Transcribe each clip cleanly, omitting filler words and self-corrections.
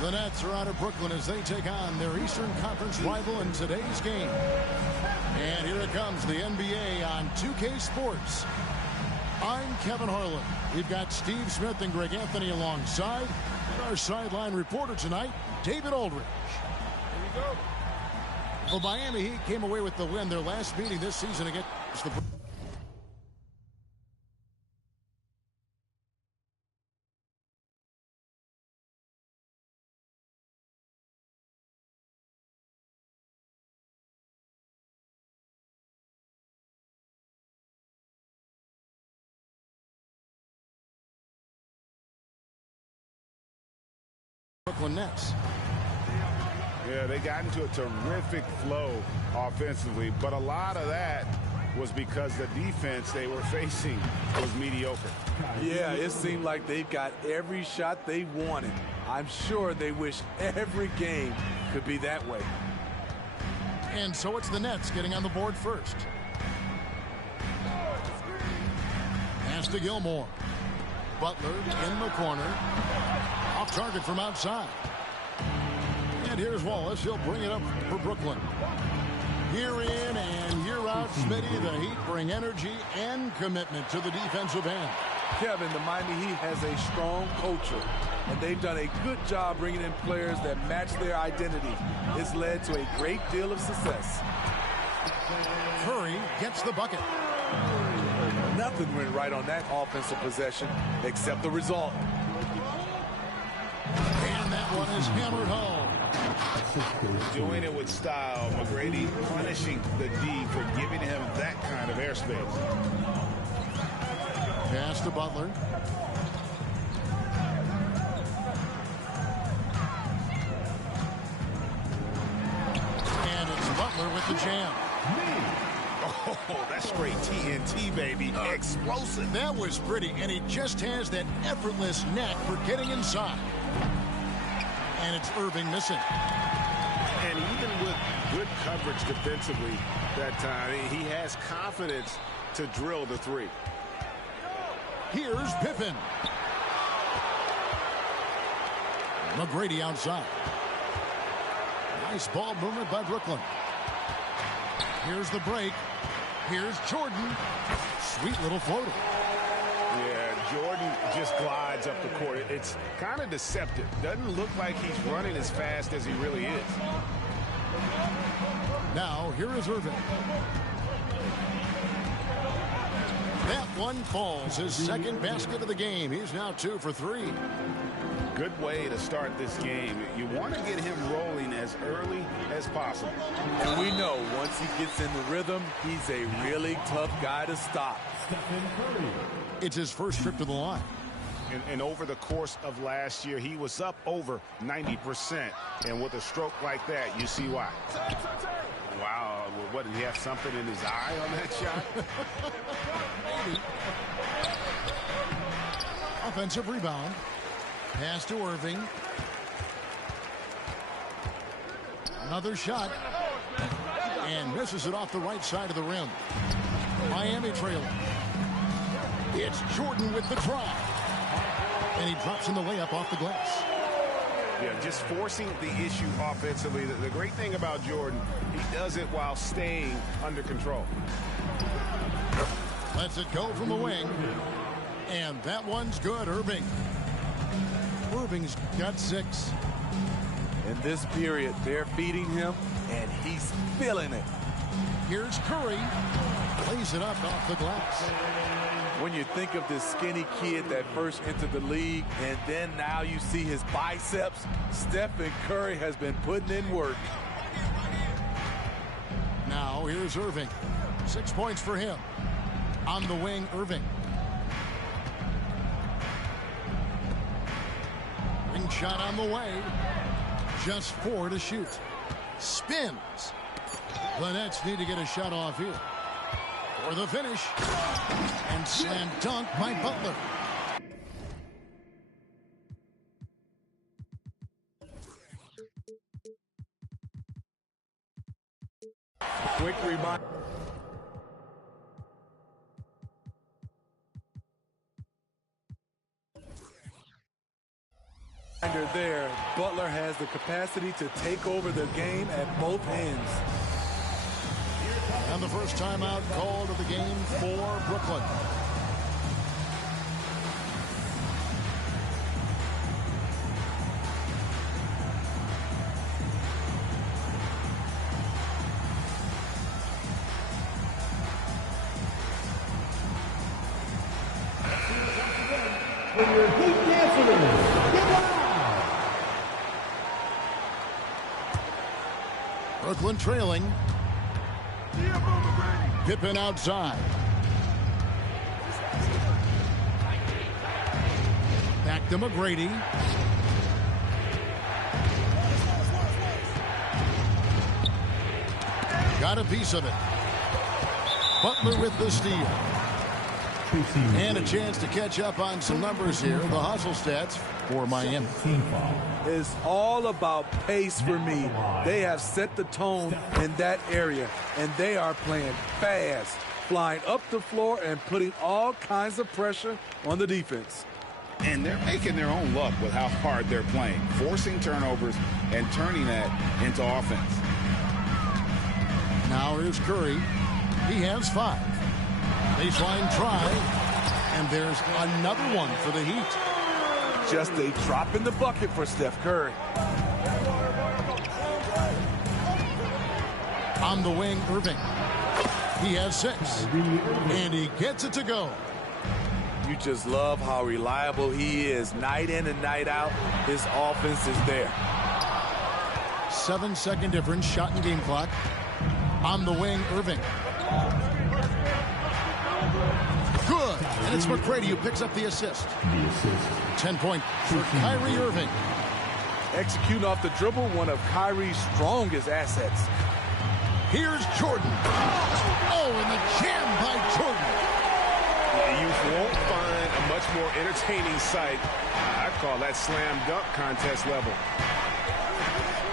The Nets are out of Brooklyn as they take on their Eastern Conference rival in today's game. And here it comes, the NBA on 2K Sports. I'm Kevin Harlan. We've got Steve Smith and Greg Anthony alongside. And our sideline reporter tonight, David Aldridge. Here we go. The Miami Heat came away with the win their last meeting this season against the Brooklyn Nets. Yeah, they got into a terrific flow offensively, but a lot of that was because the defense they were facing was mediocre. Yeah, it seemed like they got every shot they wanted. I'm sure they wish every game could be that way. And so it's the Nets getting on the board first. Pass to Gilmore. Butler in the corner. Off target from outside. And here's Wallace. He'll bring it up for Brooklyn. Year in and year out, Smitty, the Heat bring energy and commitment to the defensive end. Kevin, the Miami Heat has a strong culture, and they've done a good job bringing in players that match their identity. It's led to a great deal of success. Curry gets the bucket. Nothing went right on that offensive possession except the result. And that one is hammered home. Doing it with style. McGrady punishing the D for giving him that kind of airspace. Pass to Butler. And it's Butler with the jam. Oh, that's straight TNT, baby. Explosive. That was pretty, and he just has that effortless knack for getting inside. And it's Irving missing. And even with good coverage defensively that time, he has confidence to drill the three. Here's Pippen. McGrady outside. Nice ball movement by Brooklyn. Here's the break. Here's Jordan. Sweet little floater. Yeah, Jordan just glides up the court. It's kind of deceptive. Doesn't look like he's running as fast as he really is. Now, here is Irving. That one falls. His second basket of the game. He's now 2 for 3. Good way to start this game. You want to get him rolling as early as possible. And we know once he gets in the rhythm, he's a really tough guy to stop. It's his first trip to the line. And over the course of last year, he was up over 90%. And with a stroke like that, you see why. Wow, what, did he have something in his eye on that shot? Maybe. Offensive rebound. Pass to Irving. Another shot. And misses it off the right side of the rim. Miami trailing. It's Jordan with the try. And he drops in the layup off the glass. Yeah, just forcing the issue offensively. The great thing about Jordan, he does it while staying under control. Lets it go from the wing. And that one's good, Irving. Irving's got 6. In this period, they're feeding him, and he's feeling it. Here's Curry. Plays it up off the glass. When you think of this skinny kid that first entered the league, and then now you see his biceps, Stephen Curry has been putting in work. Now here's Irving. 6 points for him. On the wing, Irving. Ring shot on the way. Just 4 to shoot. Spins. The Nets need to get a shot off here. For the finish. And slam dunk by Butler. Quick reminder. There, Butler has the capacity to take over the game at both ends. And the first timeout called of the game for Brooklyn. Brooklyn trailing. Pippen outside. Back to McGrady. Got a piece of it. Butler with the steal. And a chance to catch up on some numbers here. The hustle stats for Miami. It's all about pace for me. They have set the tone in that area, and they are playing fast, flying up the floor and putting all kinds of pressure on the defense. And they're making their own luck with how hard they're playing, forcing turnovers and turning that into offense. Now here's Curry. He has 5. Baseline try, and there's another one for the Heat. Just a drop in the bucket for Steph Curry. On the wing, Irving. He has 6, and he gets it to go. You just love how reliable he is. Night in and night out, his offense is there. 7-second difference, shot and game clock. On the wing, Irving. Good. And it's McGrady who picks up the assist. 10-point for Kyrie Irving. Executing off the dribble, one of Kyrie's strongest assets. Here's Jordan. Oh, and the jam by Jordan. Yeah, you won't find a much more entertaining sight. I call that slam dunk contest level.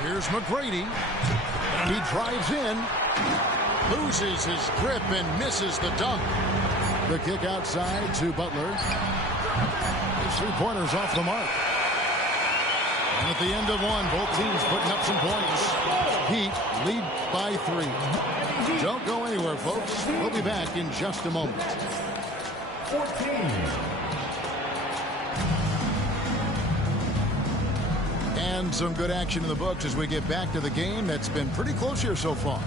Here's McGrady. And he drives in. Loses his grip and misses the dunk. The kick outside to Butler. His 3-pointers off the mark. And at the end of one, both teams putting up some points. Heat lead by 3. Don't go anywhere, folks. We'll be back in just a moment. 14. And some good action in the books as we get back to the game that's been pretty close here so far.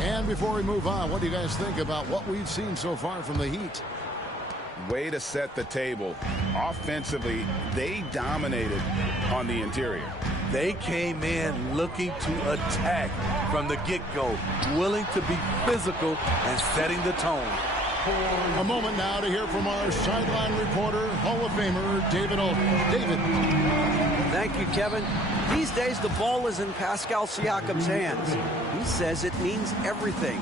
And before we move on, what do you guys think about what we've seen so far from the Heat? Way to set the table. Offensively, they dominated on the interior. They came in looking to attack from the get-go, willing to be physical and setting the tone. A moment now to hear from our sideline reporter, Hall of Famer David Alden. David. Thank you, Kevin. These days, the ball is in Pascal Siakam's hands. He says it means everything.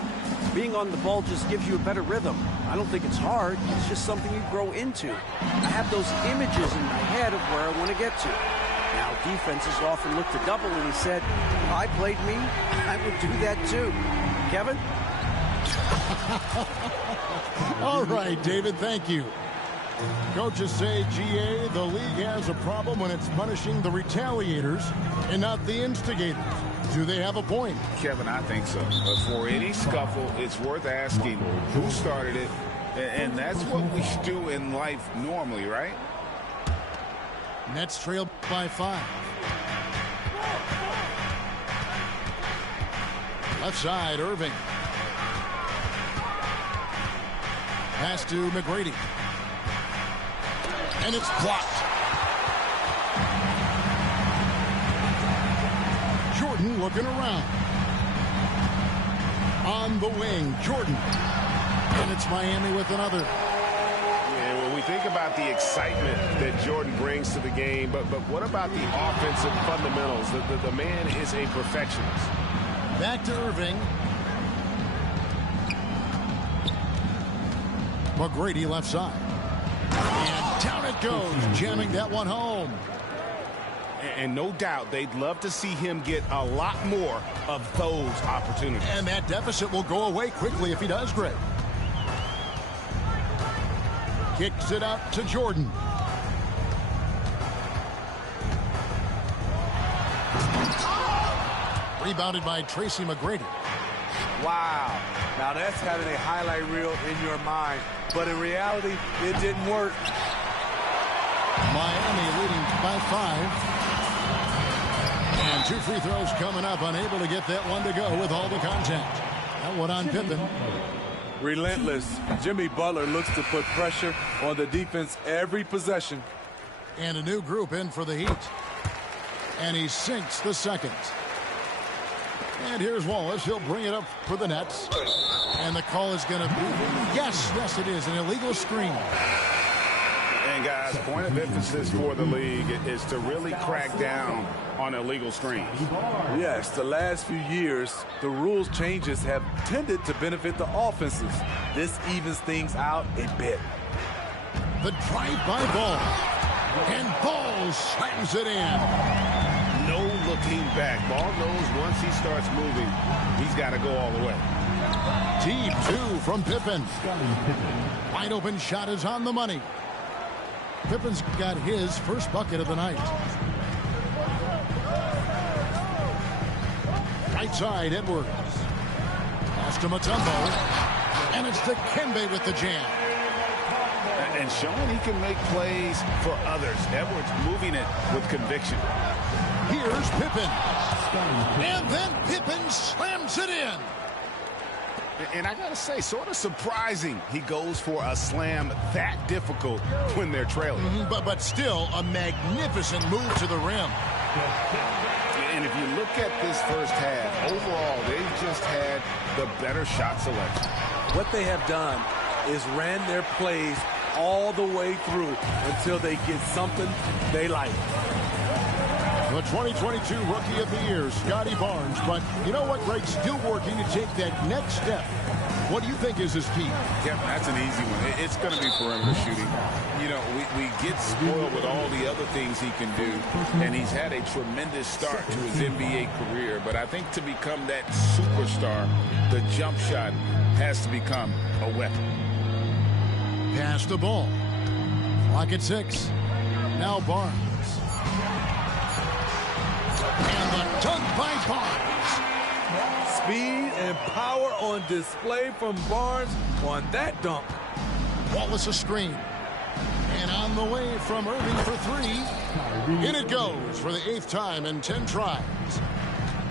Being on the ball just gives you a better rhythm. I don't think it's hard. It's just something you grow into. I have those images in my head of where I want to get to. Now, defenses often look to double, and he said, if I played me, I would do that too. Kevin? All right, David, thank you. Coaches say, GA, the league has a problem when it's punishing the retaliators and not the instigators. Do they have a point? Kevin, I think so. But for any scuffle, it's worth asking who started it, and that's what we do in life normally, right? Nets trail by 5. Left side, Irving. Pass to McGrady. And it's blocked. Jordan looking around. On the wing, Jordan. And it's Miami with another. Yeah, when we think about the excitement that Jordan brings to the game, but what about the offensive fundamentals? The man is a perfectionist. Back to Irving. McGrady left side. And down it goes, jamming that one home. And no doubt they'd love to see him get a lot more of those opportunities. And that deficit will go away quickly if he does, Greg. Kicks it out to Jordan. Rebounded by Tracy McGrady. Wow. Now that's having a highlight reel in your mind. But in reality, it didn't work. Miami leading by 5. And 2 free throws coming up. Unable to get that one to go with all the contact. That one on Pippen. Relentless. Jimmy Butler looks to put pressure on the defense every possession. And a new group in for the Heat. And he sinks the second. And here's Wallace. He'll bring it up for the Nets. And the call is going to be, yes, it is, an illegal screen. And guys, point of emphasis for the league is to really crack down on illegal screens. Yes, the last few years, the rules changes have tended to benefit the offenses. This evens things out a bit. The drive-by Ball. And Ball slams it in. No looking back. Ball knows once he starts moving, he's got to go all the way. Deep 2 from Pippen. Wide open shot is on the money. Pippen's got his first bucket of the night. Right side, Edwards. Pass to Mutombo. And it's to Kembe with the jam. And showing he can make plays for others. Edwards moving it with conviction. Here's Pippen. And then Pippen slams it in. And I got to say, sort of surprising he goes for a slam that difficult when they're trailing. But still a magnificent move to the rim. And if you look at this first half, overall, they've just had the better shot selection. What they have done is ran their plays all the way through until they get something they like. The 2022 Rookie of the Year, Scotty Barnes. But you know what, Greg? Still working to take that next step. What do you think is his key? Yeah, that's an easy one. It's going to be perimeter shooting. You know, we get spoiled with all the other things he can do, and he's had a tremendous start to his NBA career. But I think to become that superstar, the jump shot has to become a weapon. Pass the ball. Clock at 6. Now Barnes. And the dunk by Barnes. Speed and power on display from Barnes on that dunk. Wallace a screen. And on the way from Irving for 3. In it goes for the 8th time in 10 tries.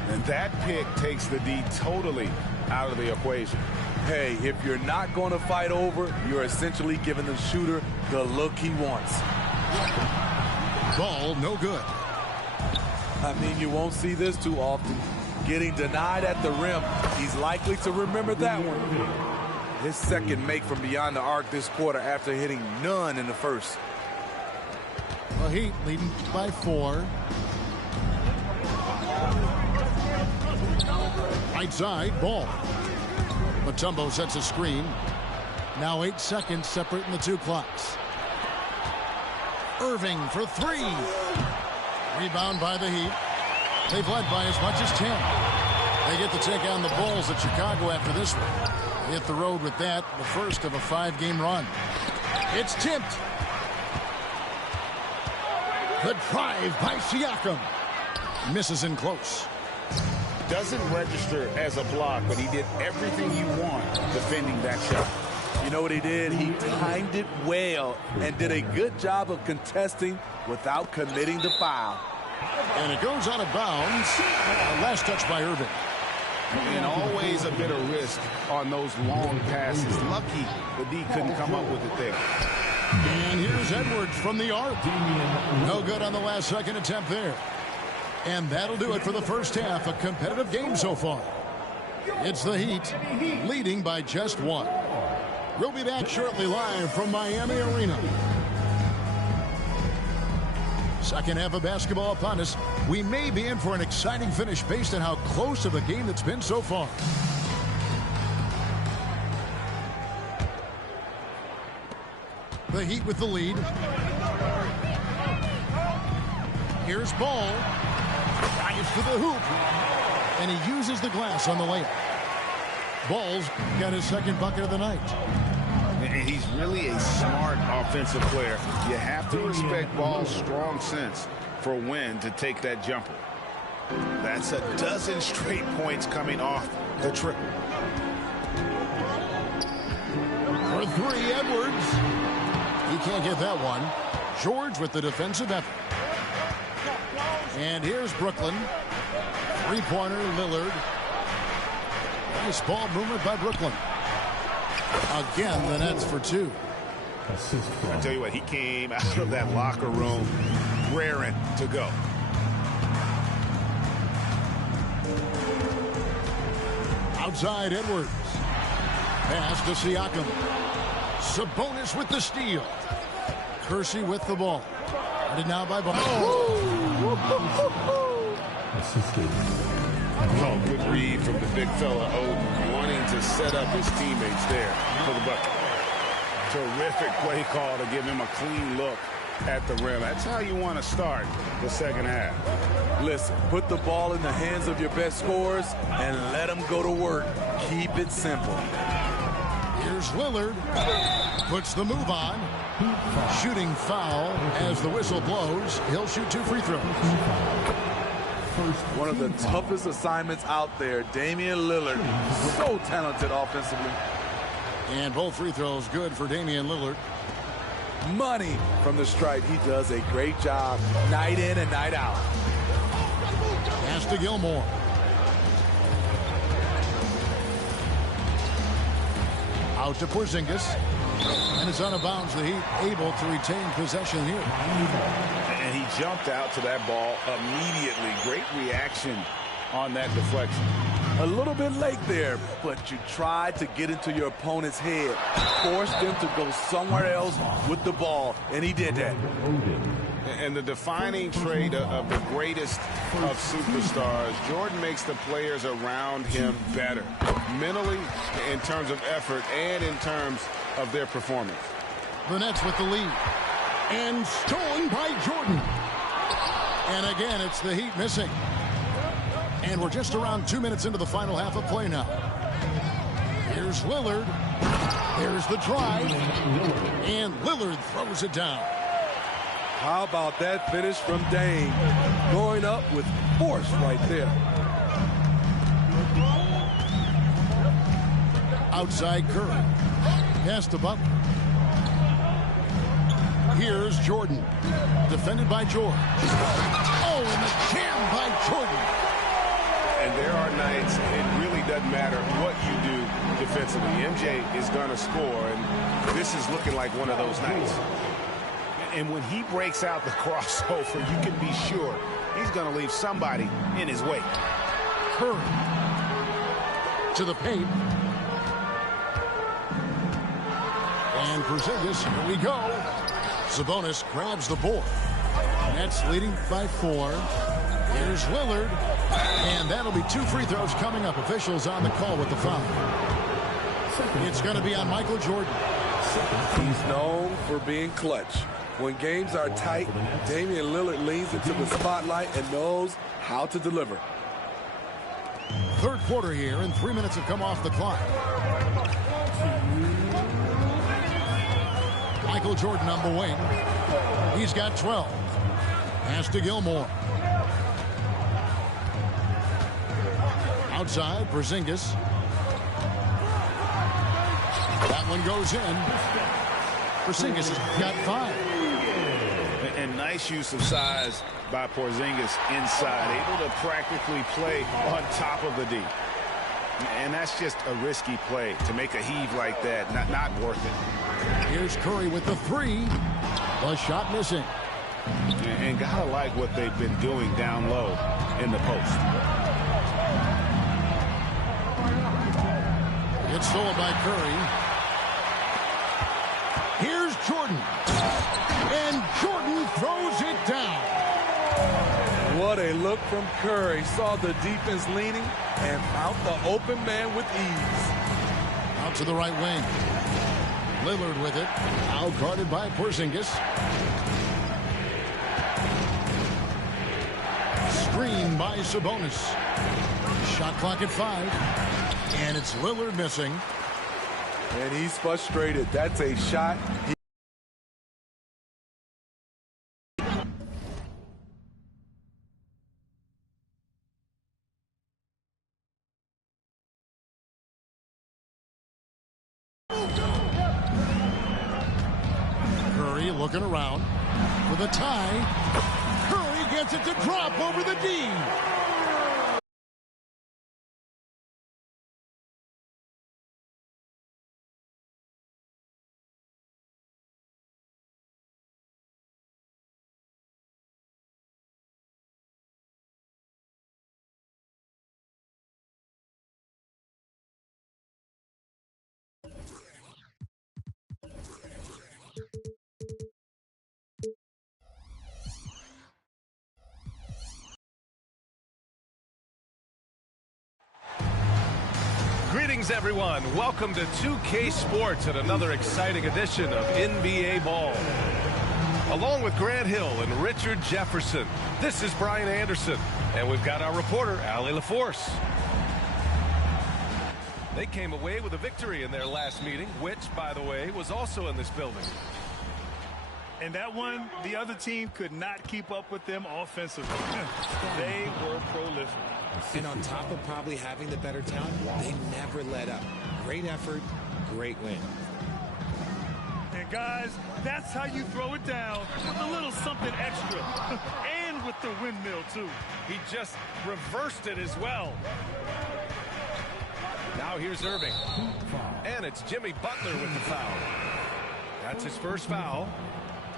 And that pick takes the D totally out of the equation. Hey, if you're not going to fight over, you're essentially giving the shooter the look he wants. Ball no good. I mean, you won't see this too often. Getting denied at the rim, he's likely to remember that one. His second make from beyond the arc this quarter after hitting none in the first. The Heat leading by 4. Right side, Ball. Mutombo sets a screen. Now 8 seconds separating the 2 clocks. Irving for 3. Rebound by the Heat. They've led by as much as 10. They get to take on the Bulls at Chicago after this one. They hit the road with that, the first of a 5-game run. It's tipped. The drive by Siakam. Misses in close. Doesn't register as a block, but he did everything you want defending that shot. You know what he did? He timed it well and did a good job of contesting without committing the foul. And it goes out of bounds. Last touch by Irving. And always a bit of risk on those long passes. Lucky the D couldn't come up with it there. And here's Edwards from the arc. No good on the last second attempt there. And that'll do it for the first half. A competitive game so far. It's the Heat leading by just 1. We'll be back shortly live from Miami Arena. Second half of basketball upon us. We may be in for an exciting finish based on how close of a game it's been so far. The Heat with the lead. Here's Ball. Drives to the hoop. And he uses the glass on the layup. Ball's got his second bucket of the night. And he's really a smart offensive player. You have to respect Ball's strong sense for when to take that jumper. That's a dozen straight points coming off the triple. For three, Edwards. He can't get that one. George with the defensive effort. And here's Brooklyn. Three-pointer, Lillard. Nice ball movement by Brooklyn. Again, the Nets for two. I tell you what, he came out of that locker room raring to go. Outside Edwards. Pass to Siakam. Sabonis with the steal. Kersey with the ball. Guarded now by Barnes. Oh, good read from the big fella, Oden, wanting to set up his teammates there for the bucket. Terrific play call to give him a clean look at the rim. That's how you want to start the second half. Listen, put the ball in the hands of your best scorers and let them go to work. Keep it simple. Here's Lillard. Puts the move on. Shooting foul as the whistle blows. He'll shoot two free throws. One of the toughest assignments out there. Damian Lillard, so talented offensively. And both free throws good for Damian Lillard. Money from the stripe. He does a great job night in and night out. Pass to Gilmore. Out to Porzingis. And it's out of bounds. The Heat able to retain possession here. And he jumped out to that ball immediately. Great reaction on that deflection. A little bit late there, but you tried to get into your opponent's head. Forced them to go somewhere else with the ball, and he did that. And the defining trait of the greatest of superstars, Jordan makes the players around him better. Mentally, in terms of effort, and in terms of their performance. The Nets with the lead. And stolen by Jordan. And again, it's the Heat missing. And we're just around 2 minutes into the final half of play now. Here's Lillard. There's the drive. And Lillard throws it down. How about that finish from Dame? Going up with force right there. Outside Curry. Pass to Butler. Here's Jordan. Defended by George. Oh, and the jam by Jordan. And there are nights it really doesn't matter what you do defensively. MJ is going to score, and this is looking like one of those nights. And when he breaks out the crossover, you can be sure he's going to leave somebody in his wake. Curry to the paint. And Porzingis, here we go. Sabonis grabs the board. Nets leading by 4. Here's Lillard. And that'll be 2 free throws coming up. Officials on the call with the foul. It's going to be on Michael Jordan. He's known for being clutch. When games are tight, Damian Lillard leans into the spotlight and knows how to deliver. Third quarter here, and 3 minutes have come off the clock. Michael Jordan on the wing. He's got 12. Pass to Gilmore. Outside, Porzingis. That one goes in. Porzingis has got 5. And nice use of size by Porzingis inside, able to practically play on top of the D. And that's just a risky play to make a heave like that. Not worth it. Here's Curry with the 3. The shot missing. And gotta like what they've been doing down low in the post. It's stolen by Curry. Here's Jordan. And Jordan throws it down. What a look from Curry. Saw the defense leaning and found the open man with ease. Out to the right wing. Lillard with it. Out guarded by Porzingis. Screen by Sabonis. Shot clock at 5. And it's Lillard missing. And he's frustrated. That's a shot. looking around for the tie. Curry gets it to drop over the D. Greetings, everyone. Welcome to 2K Sports and another exciting edition of NBA Ball. Along with Grant Hill and Richard Jefferson, this is Brian Anderson, and we've got our reporter, Allie LaForce. They came away with a victory in their last meeting, which, by the way, was also in this building. And that one, the other team could not keep up with them offensively. They were prolific. And on top of probably having the better talent, they never let up. Great effort, great win. And guys, that's how you throw it down with a little something extra. And with the windmill, too. He just reversed it as well. Now here's Irving. And it's Jimmy Butler with the foul. That's his first foul.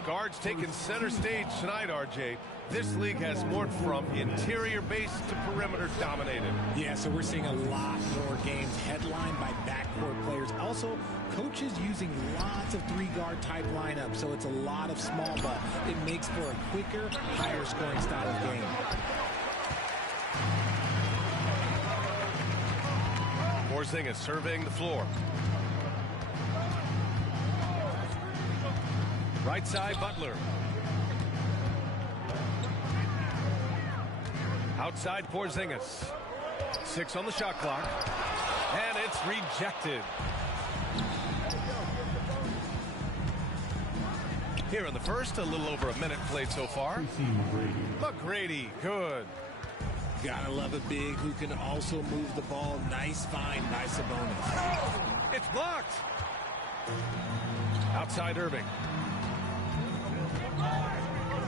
Guards taking center stage tonight, RJ. This league has morphed from interior base to perimeter dominated. Yeah, so we're seeing a lot more games headlined by backcourt players. Also, coaches using lots of three-guard type lineups, so it's a lot of small ball. It makes for a quicker, higher scoring style of game. Porzingis surveying the floor. Right side, Butler. Outside, Porzingis. 6 on the shot clock. And it's rejected. Here in the first, a little over a minute played so far. McGrady, good. Gotta love a big who can also move the ball. Nice find by Sabonis. It's blocked. Outside, Irving.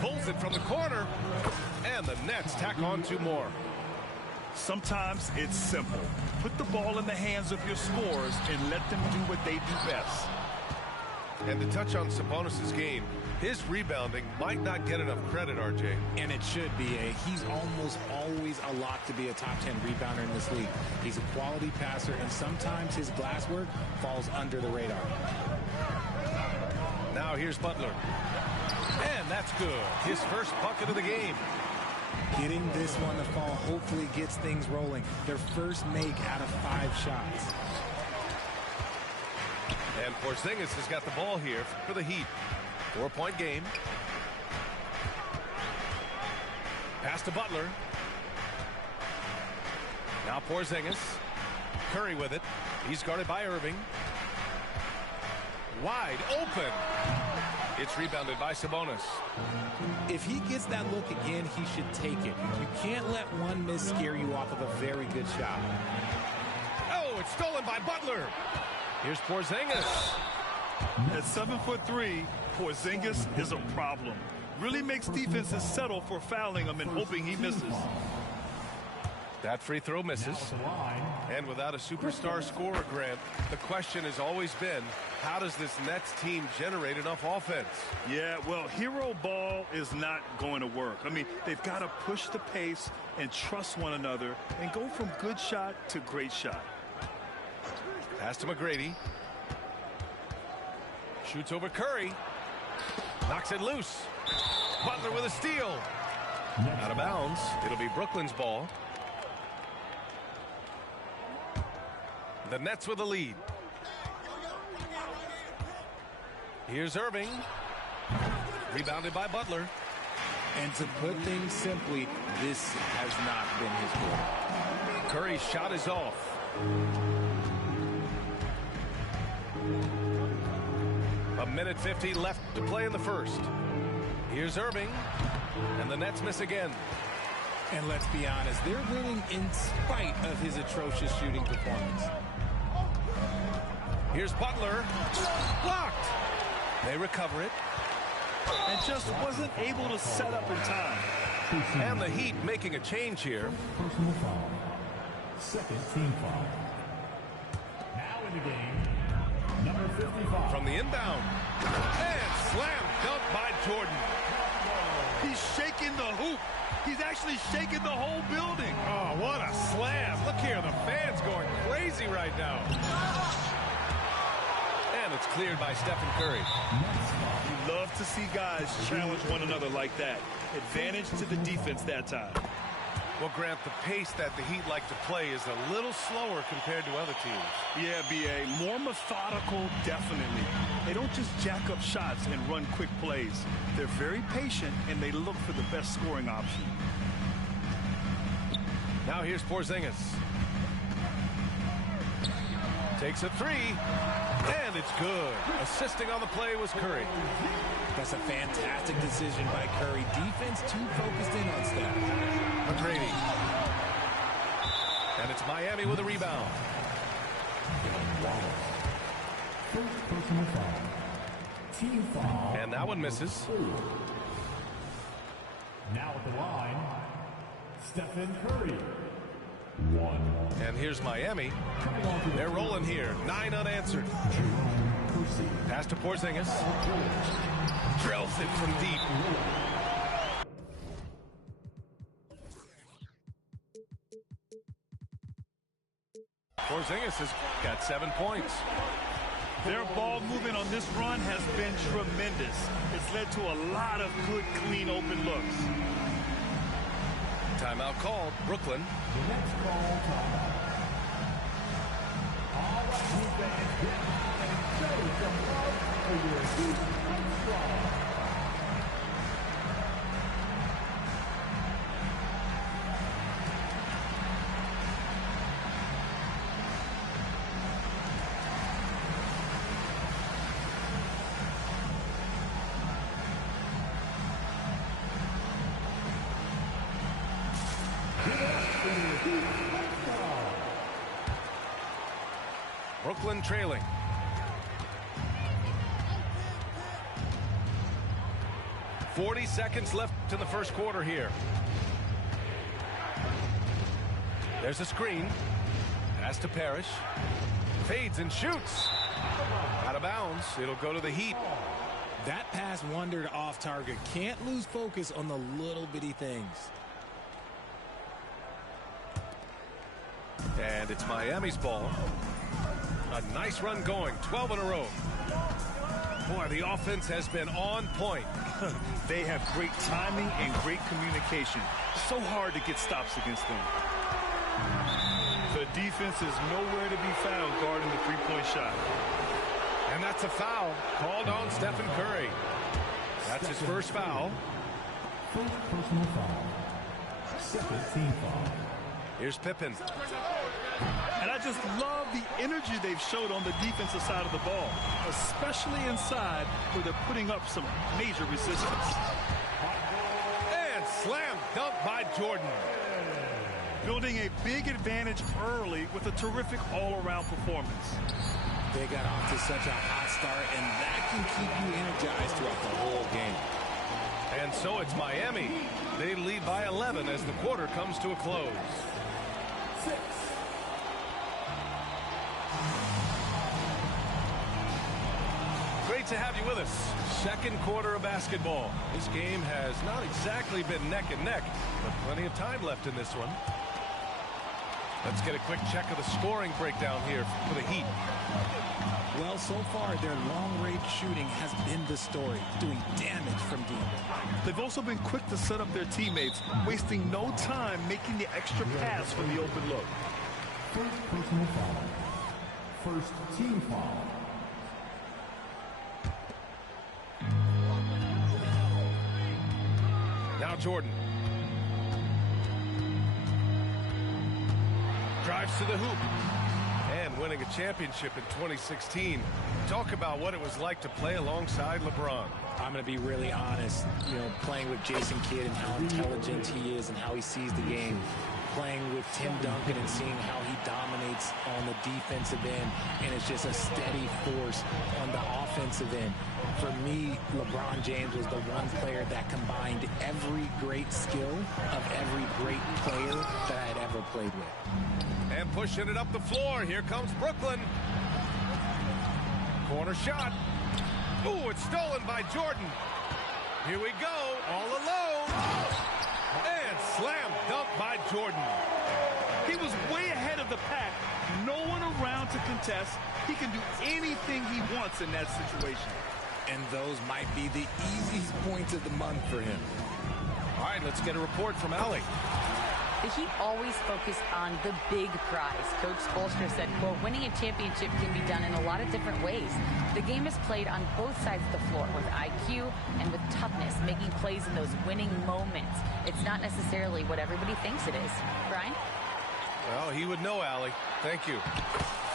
Pulls it from the corner, and the Nets tack on 2 more. Sometimes it's simple. Put the ball in the hands of your scorers and let them do what they do best. And to touch on Sabonis' game, his rebounding might not get enough credit, RJ. And it should be. He's almost always a lock to be a top 10 rebounder in this league. He's a quality passer, and sometimes his glass work falls under the radar. Now here's Butler. And that's good. His first bucket of the game. Getting this one to fall hopefully gets things rolling. Their first make out of 5 shots. And Porzingis has got the ball here for the Heat. 4-point game. Pass to Butler. Now Porzingis. Curry with it. He's guarded by Irving. Wide open. It's rebounded by Sabonis. If he gets that look again, he should take it. You can't let one miss scare you off of a very good shot. Oh, it's stolen by Butler. Here's Porzingis. At 7'3", Porzingis is a problem. Really makes defenses settle for fouling him and hoping he misses. That free throw misses. And without a superstar scorer, Grant, the question has always been, how does this Nets team generate enough offense? Yeah, well, hero ball is not going to work. I mean, they've got to push the pace and trust one another and go from good shot to great shot. Pass to McGrady. Shoots over Curry. Knocks it loose. Butler with a steal. Out of bounds. It'll be Brooklyn's ball. The Nets with the lead. Here's Irving. Rebounded by Butler. And to put things simply, this has not been his goal. Curry's shot is off. A minute 50 left to play in the first. Here's Irving. And the Nets miss again. And let's be honest, they're winning in spite of his atrocious shooting performance. Here's Butler. Blocked. They recover it. and just wasn't able to set up in time. And the Heat making a change here. Personal foul. Second team foul. Now in the game, number 55. From the inbound. And slam dunk by Jordan. He's shaking the hoop. He's actually shaking the whole building. Oh, what a slam. Look here, the fans going crazy right now. And it's cleared by Stephen Curry. You love to see guys challenge one another like that. Advantage to the defense that time. Well, Grant, the pace that the Heat like to play is a little slower compared to other teams. Yeah, B.A. More methodical, definitely. They don't just jack up shots and run quick plays. They're very patient, and they look for the best scoring option. Now here's Porzingis. Takes a three, and it's good. Assisting on the play was Curry. That's a fantastic decision by Curry. Defense too focused in on Steph. McGrady. And it's Miami with a rebound. First personal foul. Team foul. And that one misses. Now at the line, Stephen Curry. And here's Miami. They're rolling here. 9 unanswered. Pass to Porzingis. Drills it from deep. Porzingis has got 7 points. Their ball movement on this run has been tremendous. It's led to a lot of good, clean, open looks. Timeout called. Brooklyn. The next call, timeout. All right, you fans, get out and show some love for your Houston Strong. Brooklyn trailing. .40 seconds left in the first quarter here. There's a screen. Pass to Parrish. Fades and shoots. Out of bounds. It'll go to the Heat. That pass wandered off target. Can't lose focus on the little bitty things. And it's Miami's ball. A nice run going, 12 in a row. Boy, the offense has been on point. They have great timing and great communication. So hard to get stops against them. The defense is nowhere to be found guarding the three-point shot. And that's a foul called on Stephen Curry. That's his first foul. First personal foul. Second team foul. Here's Pippen. And I just love the energy they've showed on the defensive side of the ball, especially inside where they're putting up some major resistance. And slam dunk by Jordan. Building a big advantage early with a terrific all-around performance. They got off to such a hot start, and that can keep you energized throughout the whole game. And so it's Miami. They lead by 11 as the quarter comes to a close. Great to have you with us. Second quarter of basketball. This game has not exactly been neck and neck, but plenty of time left in this one. Let's get a quick check of the scoring breakdown here for the Heat. Well, so far, their long-range shooting has been the story, doing damage from deep. They've also been quick to set up their teammates, wasting no time making the extra pass for the open look. First personal foul. First team foul. Now Jordan. Drives to the hoop. And winning a championship in 2016. Talk about what it was like to play alongside LeBron. I'm going to be really honest, playing with Jason Kidd and how intelligent he is and how he sees the game. playing with Tim Duncan and seeing how he dominates on the defensive end, and it's just a steady force on the offensive end. For me, LeBron James was the one player that combined every great skill of every great player that I had ever played with. And pushing it up the floor. Here comes Brooklyn. Corner shot. Ooh, it's stolen by Jordan. Here we go, all alone. And slam dunk by Jordan. He was way ahead of the pack. No one around to contest. He can do anything he wants in that situation. And those might be the easiest points of the month for him. All right, let's get a report from Allie. The Heat always focus on the big prize. Coach Spoelstra said, quote, winning a championship can be done in a lot of different ways. The game is played on both sides of the floor with IQ and with toughness, making plays in those winning moments. It's not necessarily what everybody thinks it is. Brian? Well, he would know, Allie. Thank you.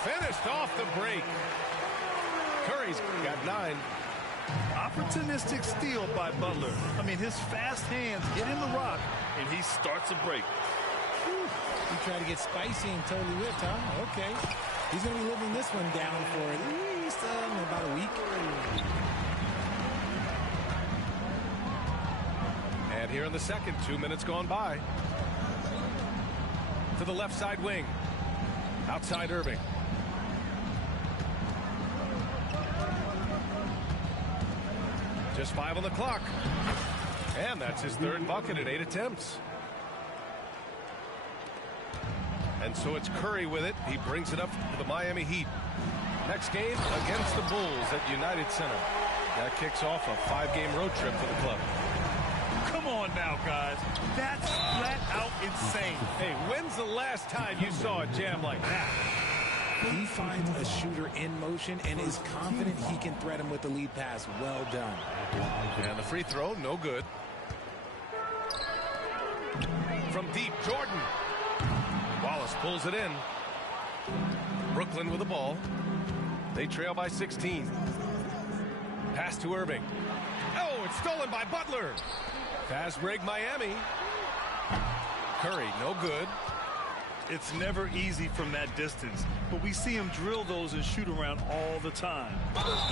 Finished off the break. Curry's got 9. Opportunistic steal by Butler. I mean, his fast hands get in the rock, and he starts a break. He tried to get spicy and totally whipped, huh? Okay. He's going to be living this one down for at least about a week. And here in the second, 2 minutes gone by. To the left side wing. Outside Irving. Just 5 on the clock. And that's his third bucket in 8 attempts. And so it's Curry with it. He brings it up to the Miami Heat. Next game against the Bulls at United Center. That kicks off a 5-game road trip for the club. Come on now, guys. That's flat out insane. Hey, when's the last time you saw a jam like that? He finds a shooter in motion and is confident he can thread him with the lead pass. Well done. And the free throw, no good. From deep, Jordan. Wallace pulls it in. Brooklyn with the ball. They trail by 16. Pass to Irving. Oh, it's stolen by Butler. Fast break, Miami. Curry, no good. It's never easy from that distance, but we see him drill those and shoot around all the time.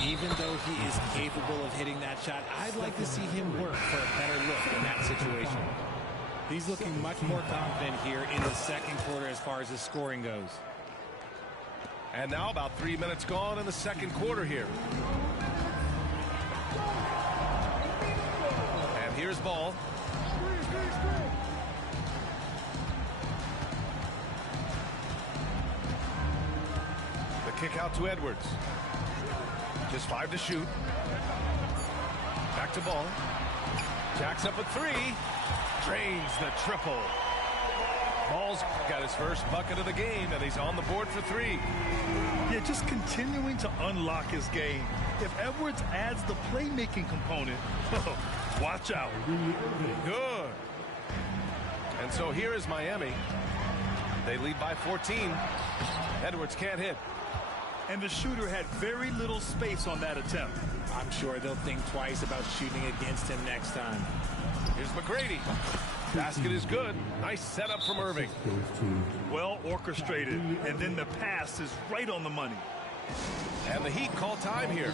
Even though he is capable of hitting that shot, I'd like to see him work for a better look in that situation. He's looking much more confident here in the second quarter as far as his scoring goes. And now about 3 minutes gone in the second quarter here. And here's Ball. The kick out to Edwards. Just 5 to shoot. Back to Ball. Jacks up a 3. Drains the triple. Ball's got his first bucket of the game, and he's on the board for 3. Yeah, just continuing to unlock his game. If Edwards adds the playmaking component, watch out. Good. And so here is Miami. They lead by 14. Edwards can't hit. And the shooter had very little space on that attempt. I'm sure they'll think twice about shooting against him next time. Here's McGrady. Basket is good. Nice setup from Irving. Well orchestrated, and then the pass is right on the money. And the Heat call time here.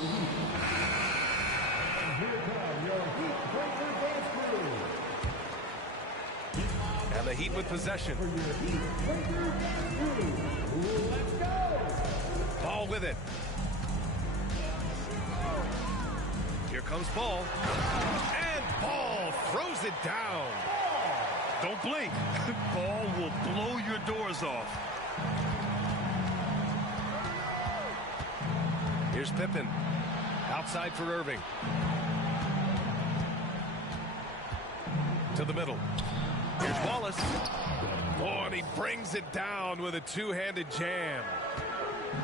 And the Heat with possession. Ball with it. Here comes Ball. And Ball throws it down. Don't blink. Ball will blow your doors off. Here's Pippen. Outside for Irving. To the middle. Here's Wallace. Oh, and he brings it down with a two-handed jam.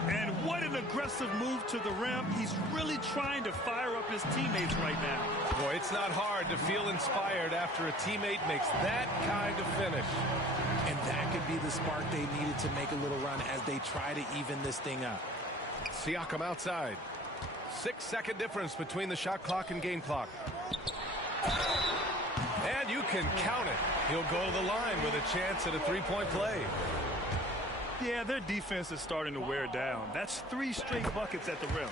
And what an aggressive move to the rim. He's really trying to fire up his teammates right now. Boy, it's not hard to feel inspired after a teammate makes that kind of finish. And that could be the spark they needed to make a little run as they try to even this thing up. Siakam outside. 6-second difference between the shot clock and game clock. And you can count it. He'll go to the line with a chance at a three-point play. Yeah, their defense is starting to wear down. That's 3 straight buckets at the rim.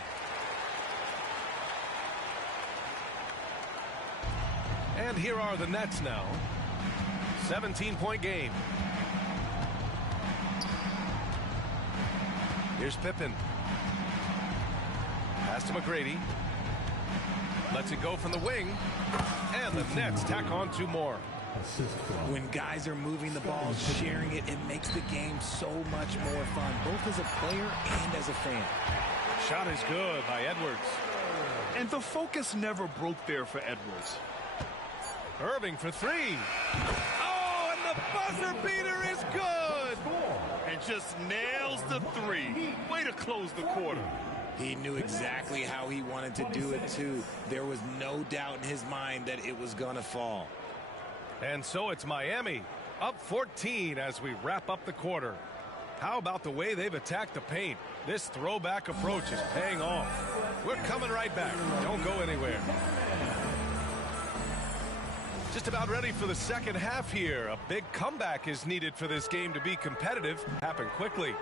And here are the Nets now. 17-point game. Here's Pippen. Pass to McGrady. Lets it go from the wing. And the Nets tack on 2 more. When guys are moving the ball, sharing it, it makes the game so much more fun, both as a player and as a fan. Shot is good by Edwards. And the focus never broke there for Edwards. Irving for 3. Oh, and the buzzer beater is good. And just nails the 3. Way to close the quarter. He knew exactly how he wanted to do it, too. There was no doubt in his mind that it was going to fall. And so it's Miami, up 14 as we wrap up the quarter. How about the way they've attacked the paint? This throwback approach is paying off. We're coming right back. Don't go anywhere. Just about ready for the second half here. A big comeback is needed for this game to be competitive. Happen quickly.